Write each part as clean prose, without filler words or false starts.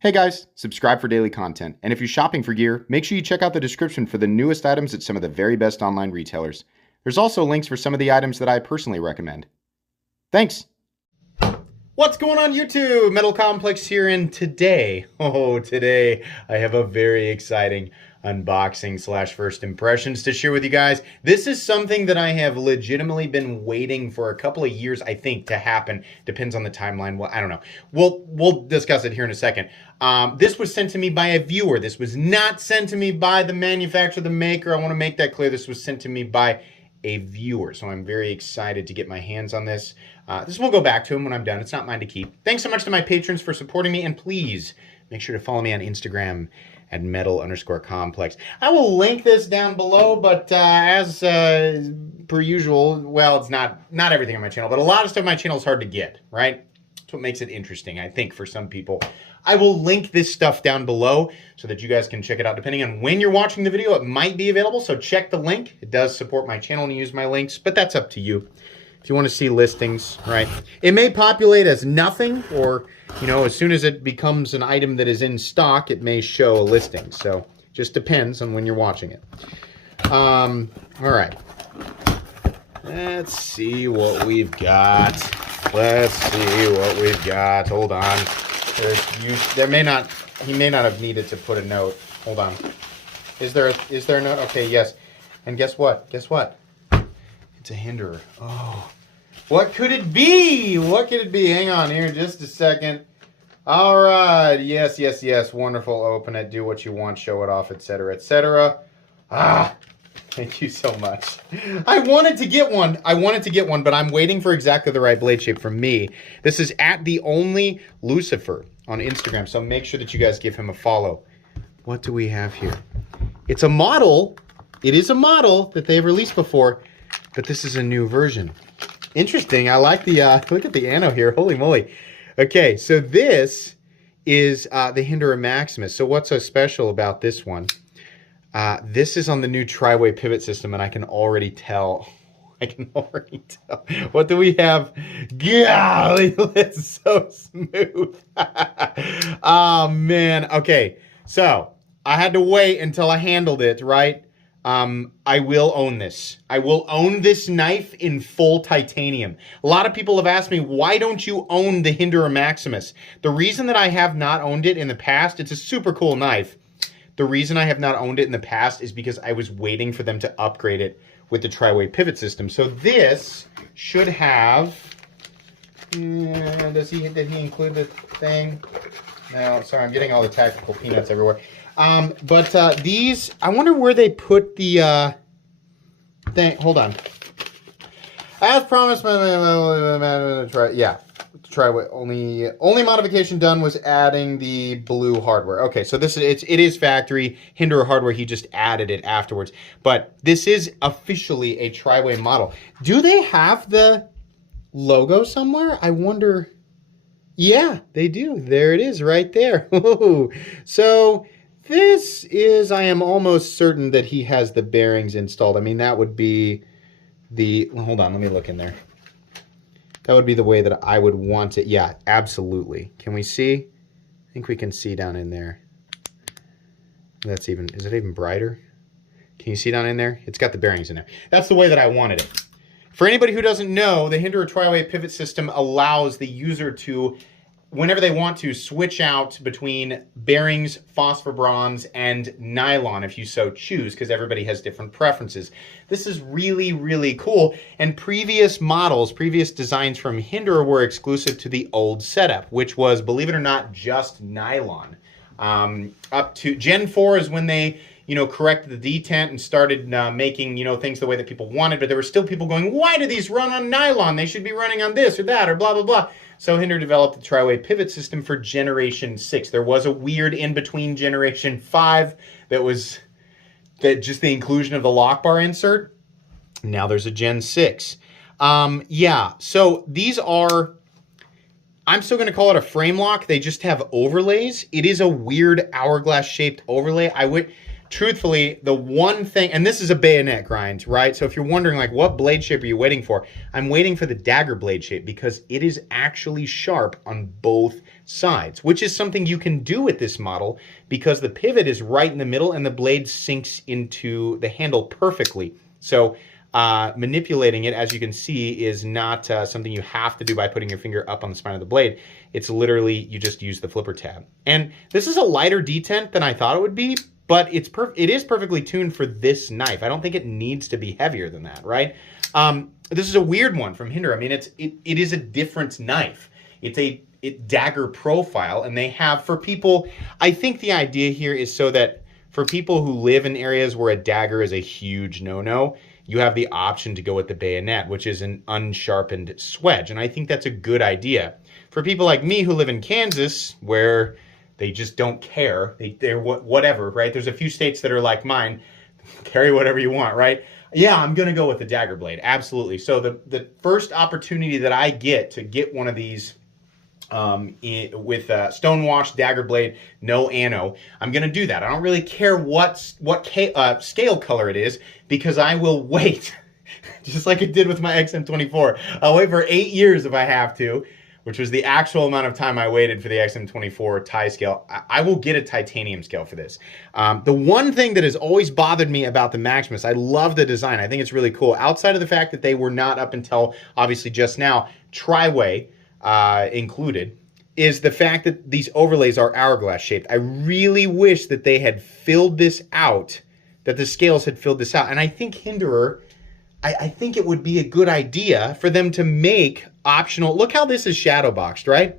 Hey guys, subscribe for daily content. And if you're shopping for gear, make sure you check out the description for the newest items at some of the very best online retailers. There's also links for some of the items that I personally recommend. Thanks! What's going on YouTube? Metal Complex here, and today I have a very exciting unboxing slash first impressions to share with you guys. This is something that I have legitimately been waiting for a couple of years, I think, to happen. Depends on the timeline. Well, I don't know. We'll discuss it here in a second. This was sent to me by a viewer. This was not sent to me by the manufacturer, the maker. I want to make that clear. This was sent to me by a viewer, so I'm very excited to get my hands on this. This will go back to him when I'm done. It's not mine to keep. Thanks so much to my patrons for supporting me, and please make sure to follow me on Instagram at metal_complex. I will link this down below, but as per usual, well, it's not everything on my channel, but a lot of stuff on my channel is hard to get, right? That's what makes it interesting, I think, for some people. I will link this stuff down below so that you guys can check it out. Depending on when you're watching the video, it might be available, so check the link. It does support my channel and use my links, but that's up to you. If you want to see listings, right? It may populate as nothing, or, you know, as soon as it becomes an item that is in stock, it may show a listing. So just depends on when you're watching it. All right. Let's see what we've got. Let's see what we've got. Hold on. He may not have needed to put a note. Hold on. Is there a note? Okay, yes. And guess what? Guess what? It's a Hinderer. Oh. What could it be? What could it be? Hang on here just a second. All right. Yes, yes, yes. Wonderful. Open it. Do what you want. Show it off, etc., etc. Ah. Thank you so much. I wanted to get one, but I'm waiting for exactly the right blade shape for me. This is at the only Lucifer on Instagram, so make sure that you guys give him a follow. What do we have here? It's a model. It is a model that they've released before, but this is a new version. Interesting. I like the, look at the ano here. Holy moly. Okay, so this is the Hinderer Maximus. So what's so special about this one? This is on the new tri-way pivot system, and I can already tell. What do we have? Golly, it's so smooth. Oh, man. Okay, so I had to wait until I handled it, right? I will own this. I will own this knife in full titanium. A lot of people have asked me, why don't you own the Hinderer Maximus? The reason that I have not owned it in the past, it's a super cool knife. The reason I have not owned it in the past is because I was waiting for them to upgrade it with the tri-way pivot system. So this should have, did he include the thing? No, sorry, I'm getting all the tactical peanuts everywhere. But these, I wonder where they put the thing. Hold on. As promised, yeah. Tri-way only modification done was adding the blue hardware. Okay, so it is factory Hinderer hardware. He just added it afterwards, but this is officially a tri-way model. Do they have the logo somewhere? I wonder. Yeah, they do. There it is, right there. So this is. I am almost certain that he has the bearings installed. I mean, that would be the. Hold on, let me look in there. That would be the way that I would want it. Yeah, absolutely. Can we see? I think we can see down in there. Is it even brighter? Can you see down in there? It's got the bearings in there. That's the way that I wanted it. For anybody who doesn't know, the Hinderer tri-way pivot system allows the user to, whenever they want to, switch out between bearings, phosphor bronze, and nylon if you so choose, because everybody has different preferences. This is really, really cool. And previous models, previous designs from Hinderer were exclusive to the old setup, which was, believe it or not, just nylon. Up to Gen 4 is when they, corrected the detent and started making, things the way that people wanted. But there were still people going, why do these run on nylon? They should be running on this or that or blah, blah, blah. So Hinderer developed the tri-way pivot system for Generation 6. There was a weird in-between Generation 5 that was just the inclusion of the lock bar insert. Now there's a Gen 6. Yeah, so these are, I'm still going to call it a frame lock. They just have overlays. It is a weird hourglass-shaped overlay. Truthfully, the one thing, and this is a bayonet grind, right? So if you're wondering, like, what blade shape are you waiting for? I'm waiting for the dagger blade shape because it is actually sharp on both sides, which is something you can do with this model because the pivot is right in the middle and the blade sinks into the handle perfectly. So manipulating it, as you can see, is not something you have to do by putting your finger up on the spine of the blade. It's literally, you just use the flipper tab. And this is a lighter detent than I thought it would be, but it is perfectly tuned for this knife. I don't think it needs to be heavier than that, right? This is a weird one from Hinderer. I mean, it is a different knife. It's a dagger profile, and they have, for people, I think the idea here is so that for people who live in areas where a dagger is a huge no-no, you have the option to go with the bayonet, which is an unsharpened swedge, and I think that's a good idea. For people like me who live in Kansas, where they just don't care, they're whatever, right? There's a few states that are like mine, carry whatever you want, right? Yeah, I'm gonna go with the dagger blade, absolutely. So the first opportunity that I get to get one of these with a stonewashed dagger blade, no ano, I'm gonna do that. I don't really care what scale color it is, because I will wait, just like it did with my XM24. I'll wait for 8 years if I have to, which was the actual amount of time I waited for the XM24 tie scale. I will get a titanium scale for this. The one thing that has always bothered me about the Maximus, I love the design. I think it's really cool. Outside of the fact that they were not, up until obviously just now, tri-way included, is the fact that these overlays are hourglass shaped. I really wish that they had filled this out, that the scales had filled this out. And I think Hinderer, I think it would be a good idea for them to make optional. Look how this is shadow boxed, right?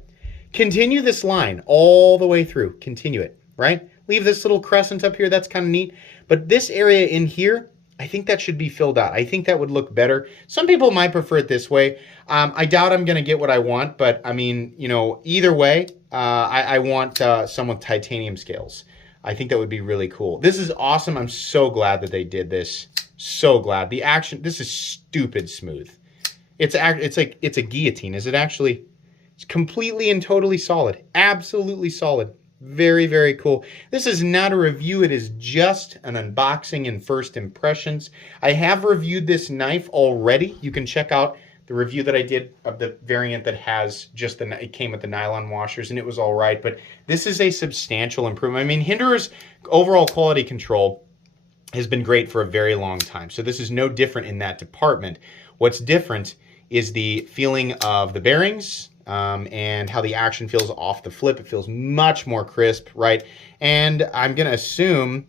Continue this line all the way through. Continue it, right? Leave this little crescent up here. That's kind of neat. But this area in here, I think that should be filled out. I think that would look better. Some people might prefer it this way. I doubt I'm going to get what I want, but I mean, you know, either way, I want some with titanium scales. I think that would be really cool. This is awesome. I'm so glad that they did this. So glad. The action, this is stupid smooth. It's like, it's a guillotine. Is it actually? It's completely and totally solid. Absolutely solid. Very, very cool. This is not a review. It is just an unboxing and first impressions. I have reviewed this knife already. You can check out the review that I did of the variant that has just it came with the nylon washers, and it was all right. But this is a substantial improvement. I mean, Hinderer's overall quality control has been great for a very long time. So this is no different in that department. What's different is the feeling of the bearings, and how the action feels off the flip. It feels much more crisp, right? And I'm gonna assume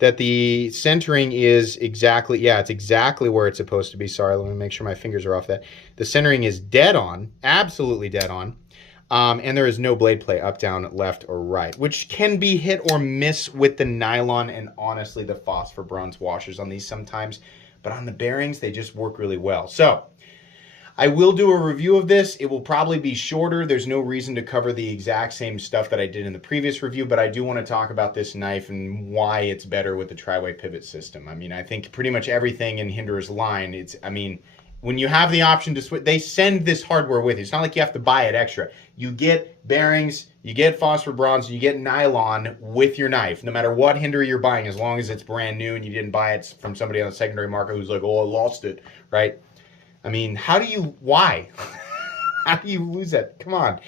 that the centering is exactly, yeah, it's exactly where it's supposed to be. Sorry, let me make sure my fingers are off that. The centering is dead on, absolutely dead on. And there is no blade play up, down, left, or right, which can be hit or miss with the nylon and honestly the phosphor bronze washers on these sometimes. But on the bearings, they just work really well. So I will do a review of this. It will probably be shorter. There's no reason to cover the exact same stuff that I did in the previous review, but I do want to talk about this knife and why it's better with the tri-way pivot system. I mean, I think pretty much everything in Hinderer's line, I mean, when you have the option to switch, they send this hardware with you. It's not like you have to buy it extra. You get bearings, you get phosphor bronze, you get nylon with your knife, no matter what Hinderer you're buying, as long as it's brand new and you didn't buy it from somebody on the secondary market who's like, oh, I lost it, right? I mean, why? How do you lose that? Come on.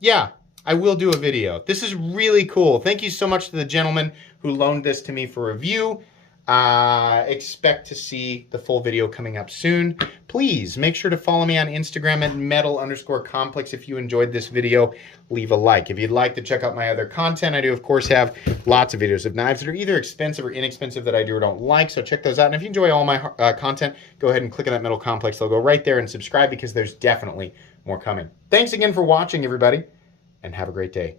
Yeah, I will do a video. This is really cool. Thank you so much to the gentleman who loaned this to me for review. Expect to see the full video coming up soon. Please make sure to follow me on Instagram at metal_complex. If you enjoyed this video, leave a like. If you'd like to check out my other content, I do of course have lots of videos of knives that are either expensive or inexpensive that I do or don't like, so check those out. And if you enjoy all my content, go ahead and click on that Metal Complex logo right there and subscribe, because there's definitely more coming. Thanks again for watching, everybody, and have a great day.